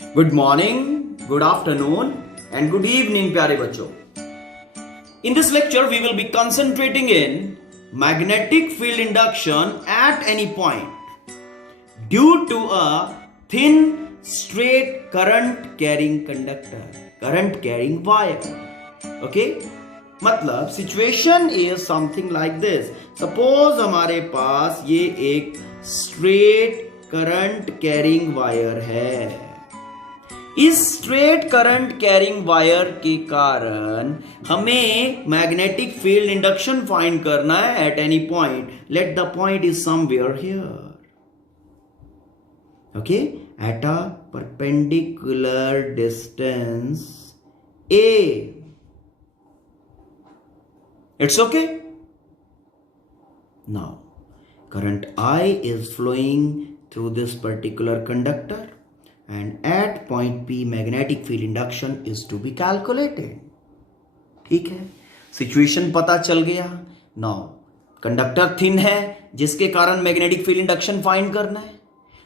Good morning, good afternoon and good evening प्यारे बच्चों. In this lecture we will be concentrating in magnetic field induction at any point due to a thin straight current carrying conductor, current carrying wire. Okay, मतलब situation is something like this. Suppose हमारे पास ये एक straight current carrying wire है. इस straight current carrying wire के कारण हमें magnetic field induction find करना है at any point. Let the point is somewhere here. Okay, at a perpendicular distance a. It's okay. Now, current I is flowing through this particular conductor and at point P magnetic field induction is to be calculated. ठीक है, situation पता चल गया. Now, conductor thin है जिसके कारण magnetic field induction find करना है.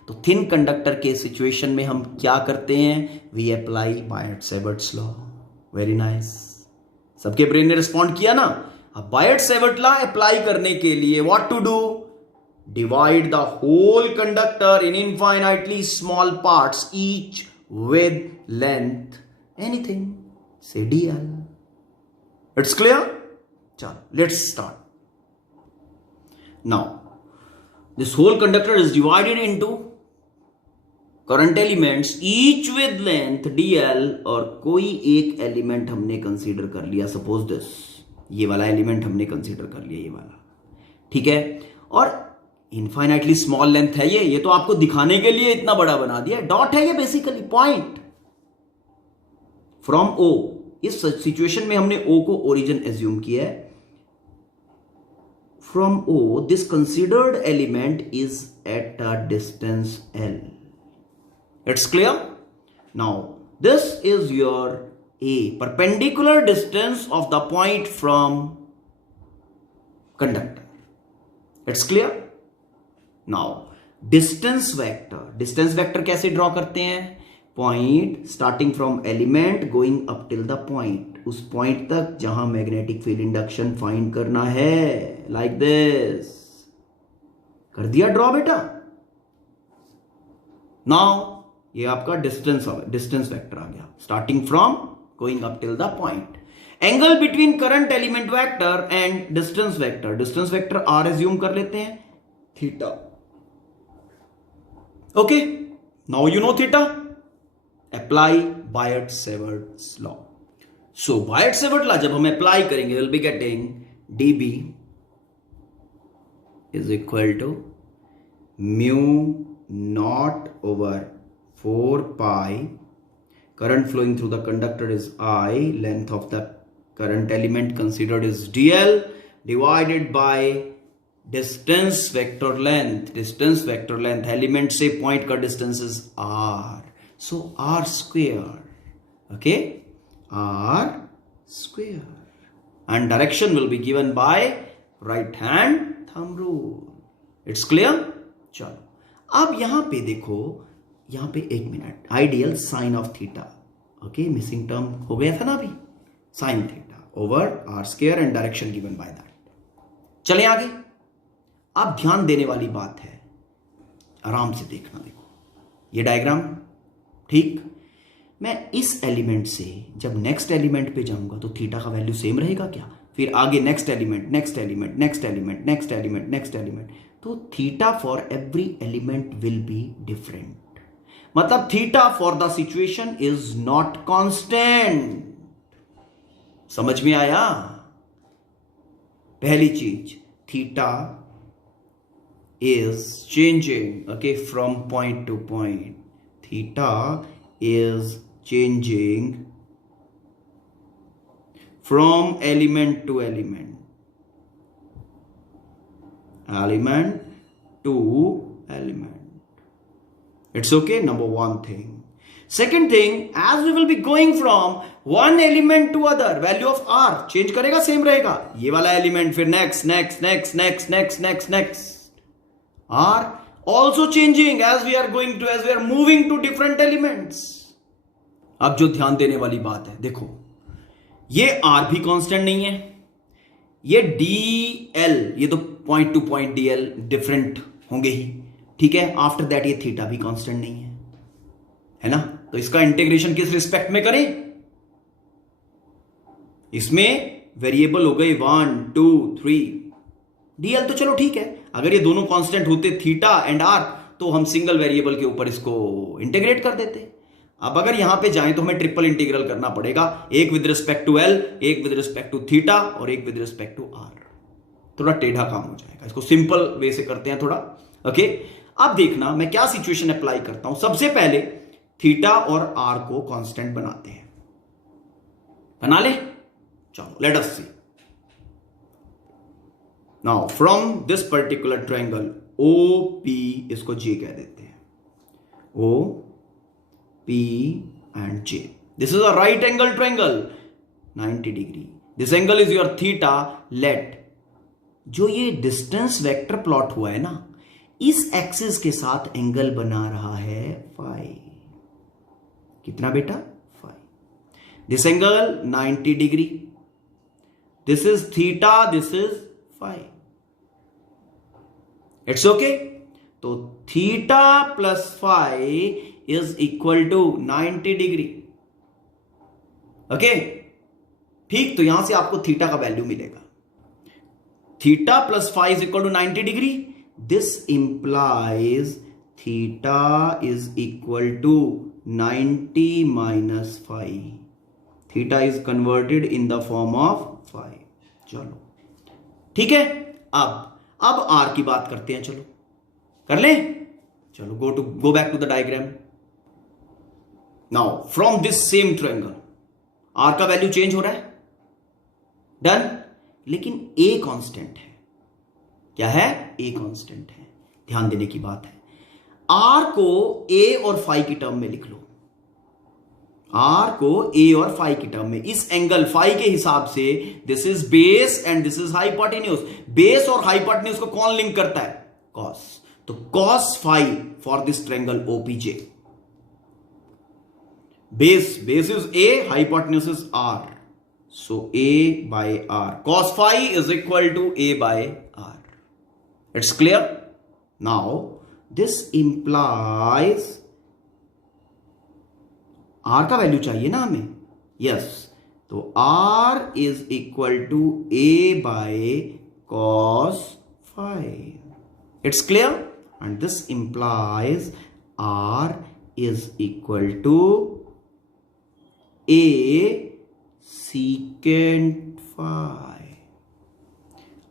तो थिन कंडक्टर के सिचुएशन में हम क्या करते हैं? We apply Biot Savart's law. Very nice. सबके ब्रेन ने रिस्पॉन्ड किया ना. अब बायट-सेवर्ट लॉ अप्लाई करने के लिए what to do? Divide the whole conductor in infinitely small parts each with length anything से dl. It's clear? चलो let's start. Now this whole conductor is divided into current elements each with length dl. और कोई एक element हमने consider कर लिया. Suppose this, ये वाला एलिमेंट हमने कंसीडर कर लिया, ये वाला. ठीक है, और इनफाइनाइटली स्मॉल लेंथ है ये तो आपको दिखाने के लिए इतना बड़ा बना दिया. डॉट है ये बेसिकली पॉइंट फ्रॉम O. इस सिचुएशन में हमने O को ओरिजिन एज्यूम किया है. From O this considered element is at a distance L. It's clear? Now, this is your A, perpendicular distance of the point from conductor. It's clear? Now, distance vector. Distance vector कैसे draw करते हैं? Point starting from element going up till the point. उस point तक जहां magnetic field induction find करना है. Like this. कर दिया draw बेटा? Now, ये आपका डिस्टेंस वेक्टर आ गया. Starting from going up till the point. Angle between current element vector and distance vector. Distance vector R assume कर लेते हैं, theta. Okay, now you know theta. Apply Biot Savart's law. So Biot Savart law जब हम apply करेंगे will be getting dB is equal to mu not over 4 pi. Current flowing through the conductor is I. Length of the current element considered is dl divided by distance vector length. Distance vector length element से point का distance is r. So r square. Okay, r square. And direction will be given by right hand thumb rule. It's clear? चलो अब यहां पे देखो, यहां पे एक minute. Ideal sine of theta. Okay, missing term हो गया था ना अभी. Sine theta over R square and direction given by that. चलें आगे. अब ध्यान देने वाली बात है, आराम से देखना. देखो ये डायग्राम. ठीक, मैं इस एलिमेंट से जब नेक्स्ट एलिमेंट पे जाऊंगा तो थीटा का वैल्यू सेम रहेगा क्या? फिर आगे next element, next element, next element, next element, next element. तो theta for every element will be different. मतलब theta for the situation is not constant. समझ में आया? पहली चीज, theta is changing. Okay, from point to point. Theta is changing from element to element. Element to element. It's okay, number one thing. Second thing, as we will be going from one element to other, value of r change करेगा, same रहेगा. ये वाला element फिर next, next, next, next, next, next, next. r also changing as we are moving to different elements. अब जो ध्यान देने वाली बात है, देखो ये आर भी कांस्टेंट नहीं है, ये डी एल, ये तो point to point D L different होंगे ही, ठीक है। आफ्टर दैट ये थीटा भी कांस्टेंट नहीं है ना। तो इसका इंटीग्रेशन किस रिस्पेक्ट में करें? इसमें वेरिएबल हो गए 1 2 3, डीएल तो चलो ठीक है, अगर ये दोनों कांस्टेंट होते थीटा एंड आर तो हम सिंगल वेरिएबल के ऊपर इसको इंटीग्रेट कर देते। अब अगर यहां पे जाएं तो हमें ट्रिपल इंटीग्रल करना पड़ेगा, एक विद रिस्पेक्ट टू एल, एक विद रिस्पेक्ट टू थीटा और एक विद रिस्पेक्ट टू आर। थोड़ा टेढ़ा काम हो जाएगा, इसको सिंपल वे से करते हैं थोड़ा। ओके, अब देखना मैं क्या सिचुएशन अप्लाई करता हूं। सबसे पहले थीटा और आर को कांस्टेंट बनाते हैं, बना ले, चलो let us see. Now from this particular triangle OP, इसको J कह देते हैं, OP and J. This is a right angle triangle 90 degree. This angle is your theta. Let जो ये डिस्टेंस वेक्टर प्लॉट हुआ है ना, इस एक्सिस के साथ एंगल बना रहा है फाई। कितना बेटा? Phi. This angle 90 degree, this is theta, this is phi. It's okay. तो theta plus phi is equal to 90 degree. Okay ठीक, तो यहां से आपको थीटा का वैल्यू मिलेगा, theta plus phi is equal to 90 degree. This implies theta is equal to 90 minus phi. Theta is converted in the form of phi. चलो ठीक है, अब आर की बात करते हैं, चलो कर ले। चलो go back to the diagram. Now from this same triangle R का वैल्यू चेंज हो रहा है, डन, लेकिन ए कांस्टेंट है। क्या है? ए कांस्टेंट है। ध्यान देने की बात है, आर को ए और फाई की टर्म में लिख लो, आर को ए और फाई की टर्म में। इस एंगल फाई के हिसाब से this is base and this is hypotenuse. Base और हाइपोटेन्यूज को कौन लिंक करता है? कॉस। तो cos phi for this triangle OPJ। Base is A, hypotenuse is R, so A by R, cos phi is equal to A by R. It's clear? Now this implies R का value चाहिए ना हमें, yes, तो R is equal to A by cos phi. It's clear? And this implies R is equal to A secant phi.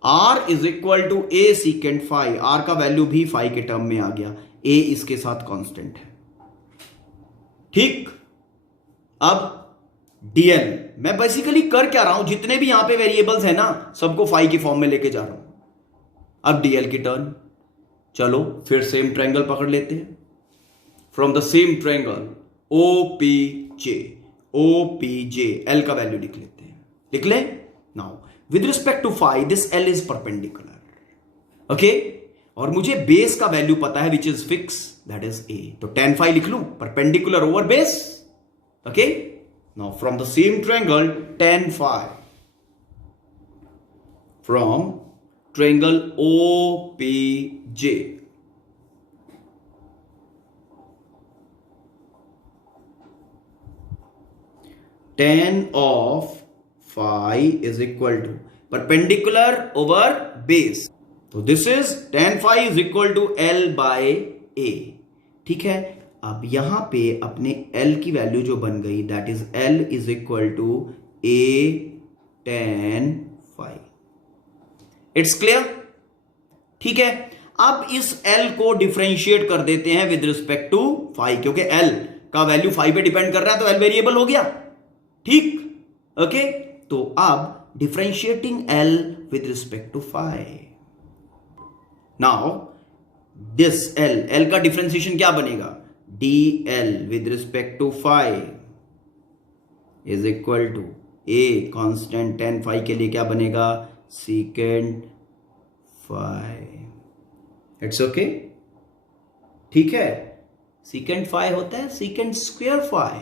R is equal to A secant phi. R का value भी phi के term में आ गया, A इसके साथ constant है। ठीक, अब DL मैं बेसिकली कर क्या रहा हूं, जितने भी यहां पे वेरिएबल्स है ना सबको फाई की फॉर्म में लेके जा रहा हूं। अब DL की टर्न, चलो फिर सेम ट्रायंगल पकड़ लेते हैं। From the same triangle OPJ, L का वैल्यू लिख लेते हैं, लिख ले। Now with respect to phi this L is perpendicular, okay, और मुझे बेस का वैल्यू पता है which is fix, that is A, तो tan फाई लिख लूं, perpendicular over base. Okay, now from the same triangle tan phi from triangle OPJ, tan of phi is equal to perpendicular over base, तो this is tan phi is equal to L by A। ठीक है, अब यहां पे अपने L की value जो बन गई that is L is equal to A tan phi। It's clear? ठीक है, अब इस L को डिफरेंशिएट कर देते हैं विद रिस्पेक्ट टू फाई, क्योंकि L का वैल्यू फाई पे डिपेंड कर रहा है तो L वेरिएबल हो गया। ठीक, ओके, तो अब differentiating L with respect to phi. Now this L का डिफरेंशिएशन क्या बनेगा? DL with respect to phi is equal to A constant tan phi के लिए क्या बनेगा? secant phi. इट्स ओके, ठीक है, secant फाई होता है secant स्क्वायर फाई।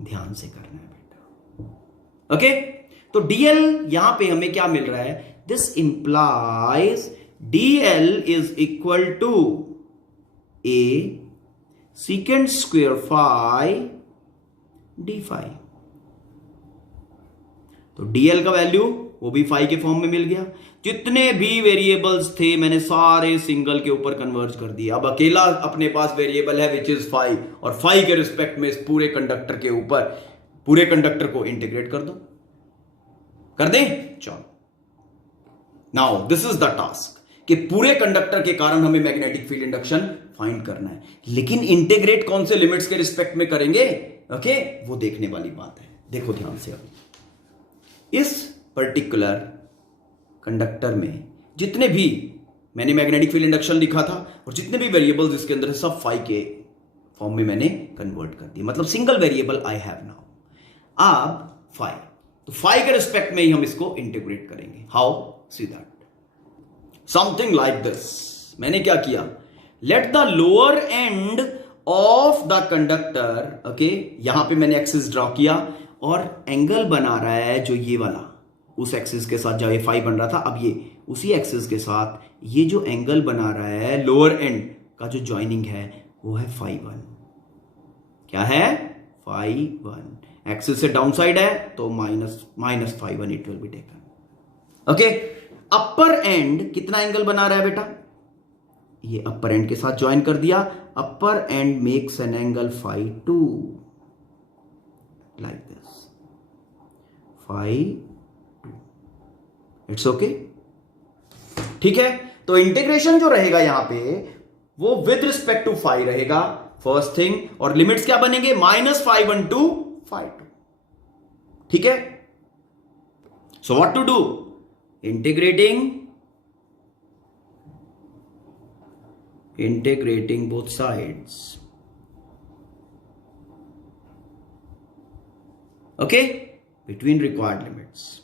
ध्यान से करना है बेटा। ओके, तो डीएल यहां पे हमें क्या मिल रहा है, this implies DL is equal to A secant square phi D phi. तो डीएल का वैल्यू वो भी फाई के फॉर्म में मिल गया। जितने भी वेरिएबल्स थे मैंने सारे सिंगल के ऊपर कन्वर्ज कर दिया। अब अकेला अपने पास वेरिएबल है विच इज फाई, और फाई के रिस्पेक्ट में इस पूरे कंडक्टर के ऊपर पूरे कंडक्टर को इंटीग्रेट कर दो। कर दें? चलो, now this is the task कि पूरे कंडक्टर के कारण हमें मैग्नेटिक फील्ड इंडक्शन फाइंड करना है, लेकिन इंटीग्रेट कौन से लिमिट्स के रिस्पेक्ट में करेंगे, ओके, वो देखने वाली बात है। देखो ध्यान से, अभी इस पर्टिकुलर कंडक्टर में जितने भी मैंने मैग्नेटिक फील्ड इंडक्शन लिखा था और जितने भी वेरिएबल्स इसके अंदर है सब फाई के फॉर्म में मैंने कन्वर्ट कर दिया, मतलब single variable I have now. अब फाई, तो फाई के रिस्पेक्ट में ही हम इसको इंटीग्रेट करेंगे। How? See that something like this. मैंने क्या किया, let the lower end of the conductor, okay, यहां पे मैंने एक्सिस ड्रॉ किया और एंगल बना रहा है जो ये वाला, उस एक्सिस के साथ जब ये फाई बन रहा था, अब ये उसी एक्सिस के साथ ये जो एंगल बना रहा है लोअर एंड का जो ज्वाइनिंग है वो है फाई 1। क्या है? फाई 1। एक्सिस से डाउन साइड है तो minus phi 1 it will be taken. Okay, upper end कितना एंगल बना रहा है बेटा, ये अपर एंड के साथ ज्वाइन कर दिया। Upper end makes an angle phi 2 like this, phi 2। It's okay, ठीक है। तो इंटीग्रेशन जो रहेगा यहां पे वो विद रिस्पेक्ट टू फाई रहेगा, फर्स्ट थिंग, और लिमिट्स क्या बनेंगे, -φ1 टू φ2, ठीक है। So what to do, integrating both sides, okay, between required limits.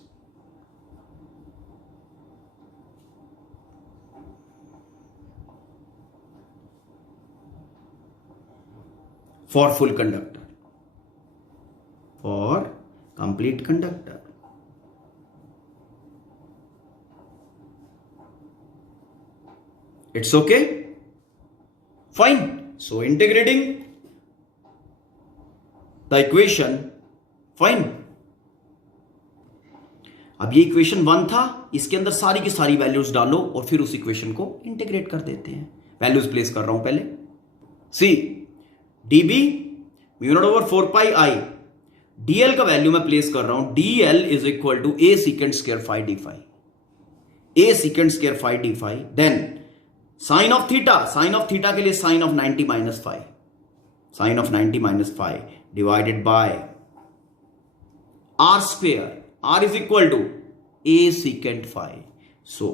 For full conductor, for complete conductor. It's okay, fine. So integrating the equation, fine. अब ये equation 1 था, इसके अंदर सारी की सारी वैल्यूज डालो और फिर उस इक्वेशन को इंटीग्रेट कर देते हैं। वैल्यूज प्लेस कर रहा हूं पहले। सी dB μ0/4πi, dl का वैल्यू मैं प्लेस कर रहा हूं, dl इज equal to a secant square phi d phi, a secant square phi d phi, then sine of theta के लिए sine of 90 minus five, sine of 90 minus five divided by R square, R is equal to a secant phi, so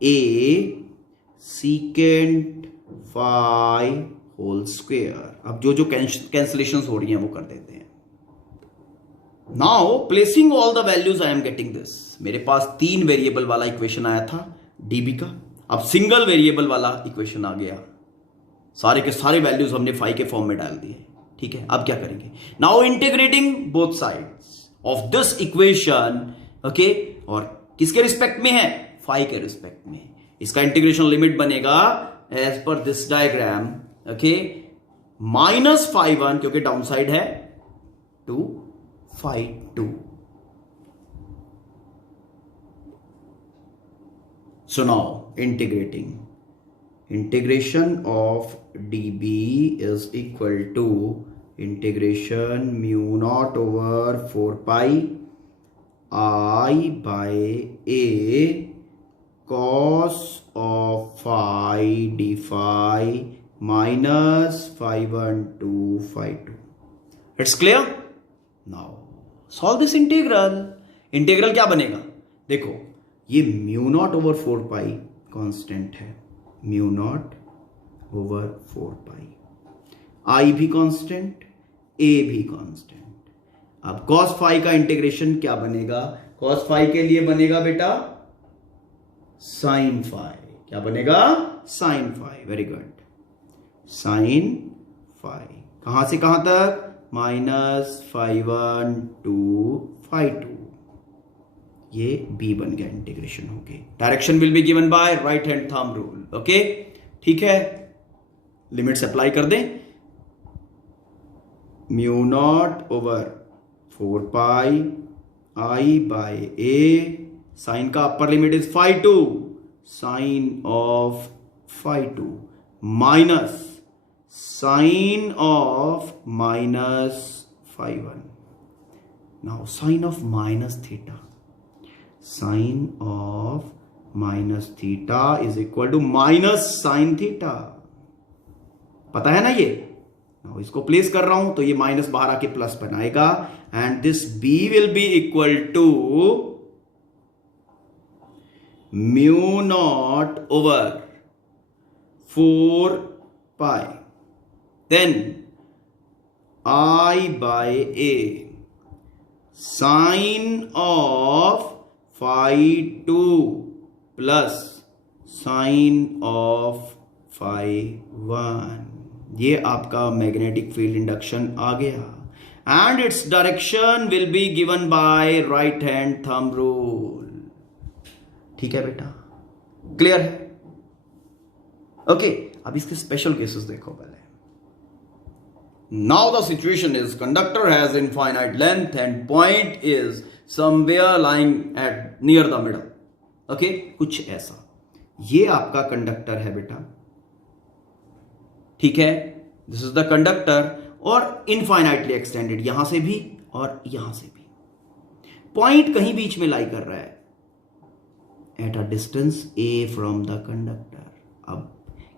a secant phi whole square. अब जो cancellations हो रही हैं वो कर देते हैं। Now placing all the values I am getting this. मेरे पास 3 वेरिएबल वाला इक्वेशन आया था डीबी का, अब सिंगल वेरिएबल वाला इक्वेशन आ गया। सारे के सारे वैल्यूज हमने फाई के फॉर्म में डाल दिए, ठीक है। अब क्या करेंगे, now integrating both sides of this equation, okay, और किसके रिस्पेक्ट में है, फाई के रिस्पेक्ट में। इसका इंटीग्रेशन लिमिट बनेगा as per this diagram, okay, -φ1 क्योंकि डाउन साइड है to φ2। So now integration of dB is equal to integration μ0/4πi by a cos of phi d phi -φ1 to φ2. It's clear? Now solve this integral. Integral क्या बनेगा, देखो ये μ0/4π constant है, μ0/4π, i भी constant, a भी constant. अब cos phi का integration क्या बनेगा, cos phi के लिए बनेगा बेटा sin phi। क्या बनेगा, sin phi। Very good, sin phi। कहां से कहां तक, माइनस phi1 टू phi2, ये b बन गया, इंटीग्रेशन हो गई। Direction will be given by right hand thumb rule. Okay, ठीक है, लिमिट्स अप्लाई कर दें। Mu not over 4 pi I by A, sine का upper limit is phi2, sine of phi2 minus sine of minus phi1। Now sine of minus theta, sine of minus theta is equal to minus sine theta, पता है ना ये। Now इसको place कर रहा हूं तो ये माइनस बाहर आके प्लस बनाएगा, and this b will be equal to mu not over 4 pi then I by a sine of phi2 plus sine of phi1। ये आपका मैग्नेटिक फील्ड इंडक्शन आ गया, and its direction will be given by right hand thumb rule. ठीक है बेटा, clear है? Okay, अब इसके स्पेशल केसेस देखो पहले। Now the situation is conductor has infinite length and point is somewhere lying at near the middle. Okay, कुछ ऐसा, ये आपका कंडक्टर है बेटा, ठीक है, दिस इज द कंडक्टर, और इनफाइनाइटली एक्सटेंडेड, यहां से भी और यहां से भी। पॉइंट कहीं बीच में लाई कर रहा है at a distance a from the conductor. अब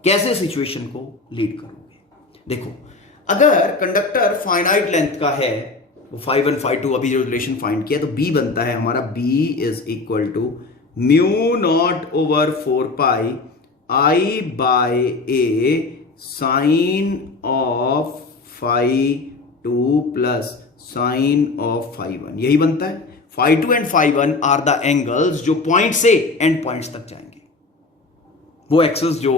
कैसे सिचुएशन को लीड करोगे? देखो, अगर कंडक्टर फाइनाइट लेंथ का है, वो phi1 phi2 अभी जो रिलेशन फाइंड किया, तो b बनता है हमारा, b is equal to mu not over 4 pi I by A sine of phi2 plus sine of phi1, यही बनता है। phi2 and phi1 are the angles जो पॉइंट से एंड पॉइंट्स तक जाएंगे, वो एक्सिस जो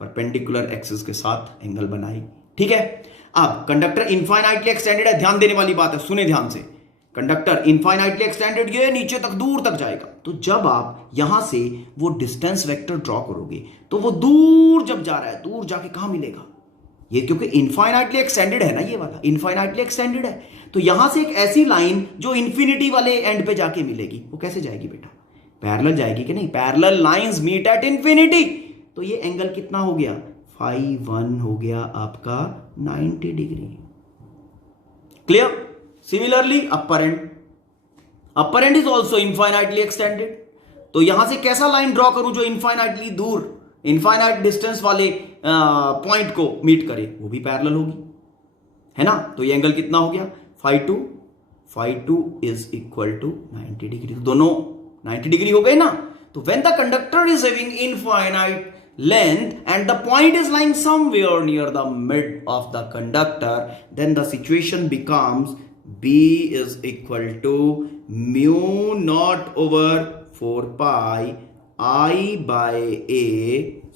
परपेंडिकुलर एक्सिस के साथ एंगल बनाएगी। ठीक है, अब कंडक्टर इनफाइनाइटली एक्सटेंडेड है, ध्यान देने वाली बात है, सुने ध्यान से। कंडक्टर इनफाइनाइटली एक्सटेंडेड, ये नीचे तक दूर तक जाएगा। तो जब आप यहां से वो डिस्टेंस वेक्टर ड्रॉ करोगे, तो वो दूर जब जा रहा है, दूर जाके कहां मिलेगा? ये क्योंकि इनफाइनाइटली एक्सटेंडेड है ना, ये वाला इनफाइनाइटली एक्सटेंडेड है, तो यहां से एक ऐसी लाइन जो इन्फिनिटी वाले एंड पे जाके मिलेगी, वो कैसे जाएगी बेटा? पैरेलल जाएगी कि नहीं? Parallel lines meet at infinity. तो ये एंगल कितना हो गया? phi1 हो गया आपका 90 degree. Clear? Similarly upper and is also infinitely extended. तो यहां से कैसा लाइन ड्रॉ करूं जो इनफाइनाइटली दूर, इनफाइनाइट डिस्टेंस वाले पॉइंट को मीट करे? वो भी पैरेलल होगी, है ना। तो ये एंगल कितना हो गया? phi2 is equal to 90 degree. दोनों 90 डिग्री हो गए ना। तो when the conductor is having infinite length and the point is lying somewhere near the mid of the conductor, then the situation becomes B is equal to mu naught over 4 pi I by A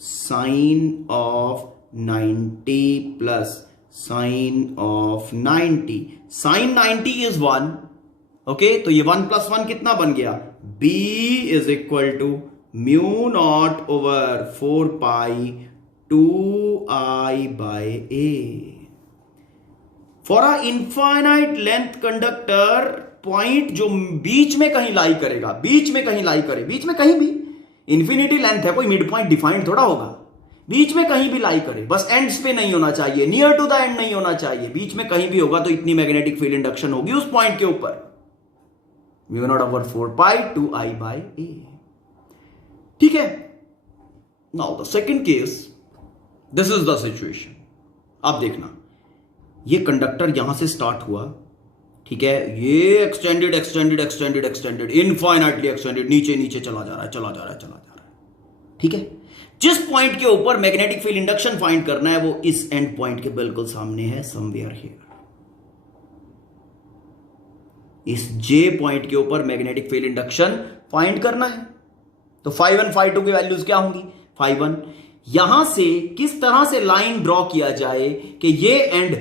sine of 90 plus sine of 90. Sine 90 is 1. Okay, तो ये 1 plus 1 कितना बन गया? B is equal to mu naught over 4 pi 2i by a. For a infinite length conductor, point जो बीच में कहीं लाई करेगा, बीच में कहीं लाई करे, बीच में कहीं भी, इंफिनिटी लेंथ है, कोई मिड पॉइंट डिफाइंड थोड़ा होगा, बीच में कहीं भी लाई करे, बस एंड्स पे नहीं होना चाहिए, नियर टू द एंड नहीं होना चाहिए, बीच में कहीं भी होगा तो इतनी मैग्नेटिक फील्ड इंडक्शन होगी उस पॉइंट के ऊपर, mu naught over 4 pi 2i by a. ठीक है। Now the second case, this is the situation. अब देखना, ये कंडक्टर यहां से स्टार्ट हुआ, ठीक है, ये extended extended extended extended infinitely extended, नीचे नीचे चला जा रहा है, चला जा रहा है, चला जा रहा है। ठीक है, जिस पॉइंट के ऊपर मैग्नेटिक फील्ड इंडक्शन फाइंड करना है, वो इस एंड पॉइंट के बिल्कुल सामने है, समवेयर हियर। इस जे पॉइंट के ऊपर मैग्नेटिक फील्ड इंडक्शन फाइंड करना है। तो phi1 phi2 की वैल्यूज क्या होंगी? phi1, यहां से किस तरह से लाइन ड्रॉ किया जाए कि ये एंड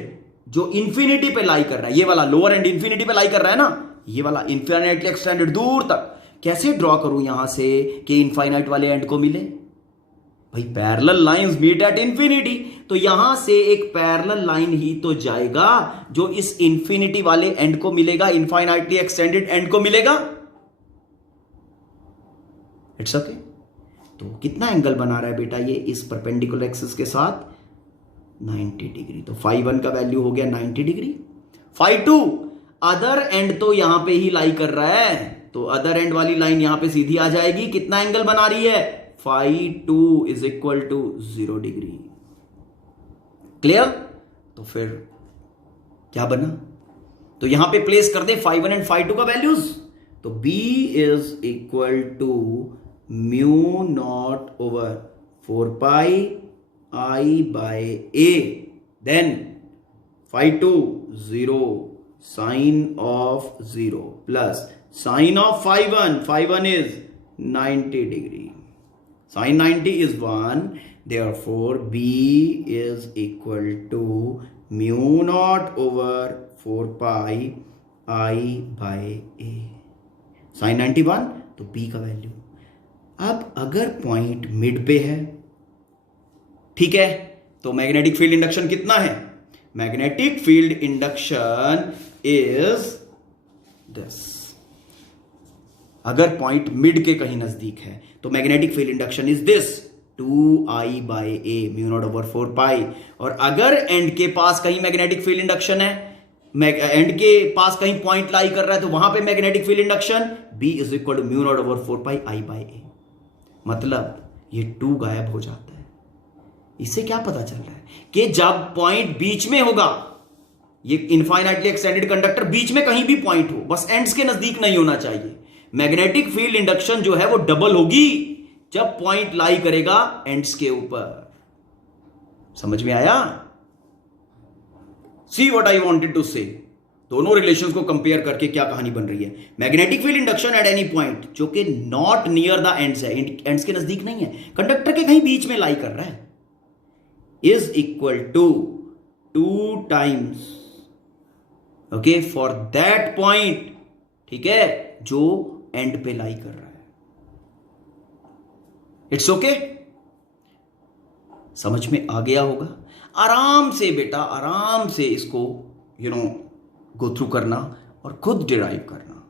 जो इंफिनिटी पे लाई कर रहा है, ये वाला लोअर एंड इंफिनिटी पे लाई कर रहा है ना, ये वाला इनफाइनाइटली एक्सटेंडेड दूर तक, कैसे ड्रॉ करूं यहां से कि इनफाइनाइट वाले एंड को मिले? भाई parallel lines meet at infinity, तो यहां से एक पैरेलल लाइन ही तो जाएगा जो इस इंफिनिटी वाले एंड को मिलेगा, इनफाइनाइटली एक्सटेंडेड एंड को मिलेगा। It's okay. तो कितना एंगल बना रहा है बेटा ये इस परपेंडिकुलर एक्सिस के साथ? 90 डिग्री। तो φ1 का वैल्यू हो गया 90 डिग्री। φ2 अदर एंड तो यहां पे ही लाई कर रहा है, तो अदर एंड वाली लाइन यहां पे सीधी आ जाएगी। कितना एंगल बना रही है? φ2 is equal to 0 degree. Clear? तो फिर क्या बना? तो यहां पे प्लेस कर दे φ1 एंड φ2 का वैल्यूज। तो B is equal to mu not over 4 pi I by A, then φ2 0 sine of 0 plus sine of φ1 is 90 degree, sine 90 is 1, therefore B is equal to mu naught over 4 pi I by A, sine 91, तो B का value. अब अगर point mid पे है, ठीक है, तो magnetic field induction कितना है? Magnetic field induction is this. अगर पॉइंट मिड के कहीं नजदीक है तो magnetic field induction is this 2I by A mu naught over 4 पाई। और अगर एंड के पास कहीं मैग्नेटिक फील्ड इंडक्शन है, एंड के पास कहीं पॉइंट लाई कर रहा है, तो वहां पे magnetic field induction B is equal to mu not over 4 pi I by A. मतलब ये 2 गायब हो जाता है। इससे क्या पता चल रहा है कि जब पॉइंट बीच में होगा, ये इनफाइनाइटली एक्सटेंडेड कंडक्टर बीच में कहीं भी पॉइंट हो, बस एंड्स के नजदीक नहीं होना चाहिए। मैग्नेटिक फील्ड इंडक्शन जो है वो डबल होगी जब पॉइंट लाई करेगा एंड्स के ऊपर। समझ में आया? See what I wanted to say. दोनों रिलेशंस को कंपेयर करके क्या कहानी बन रही है? Magnetic field induction at any point जो कि नॉट नियर द एंड्स है, एंड्स के नजदीक नहीं है, कंडक्टर के कहीं बीच में लाई कर रहा है, is equal to 2 times okay for that point, ठीक है, जो एंड पे लाई कर रहा है। It's okay. समझ में आ गया होगा? आराम से बेटा, आराम से इसको गो थ्रू करना और खुद डिराइव करना,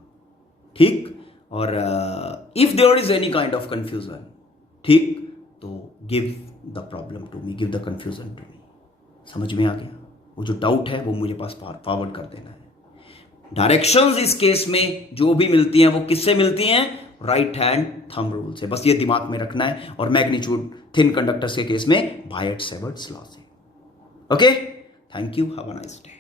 ठीक? और if there is any kind of confusion, ठीक, तो give the problem to me, give the confusion to me. समझ में आ गया? वो जो डाउट है वो मुझे पास फॉरवर्ड कर देना है। डायरेक्शंस इस केस में जो भी मिलती हैं वो किससे मिलती हैं? राइट हैंड थंब रूल से। बस ये दिमाग में रखना है। और मैग्नीट्यूड थिन कंडक्टर्स के केस में बायट-सैवर्ट्स लॉ से। Okay, thank you, have a nice day.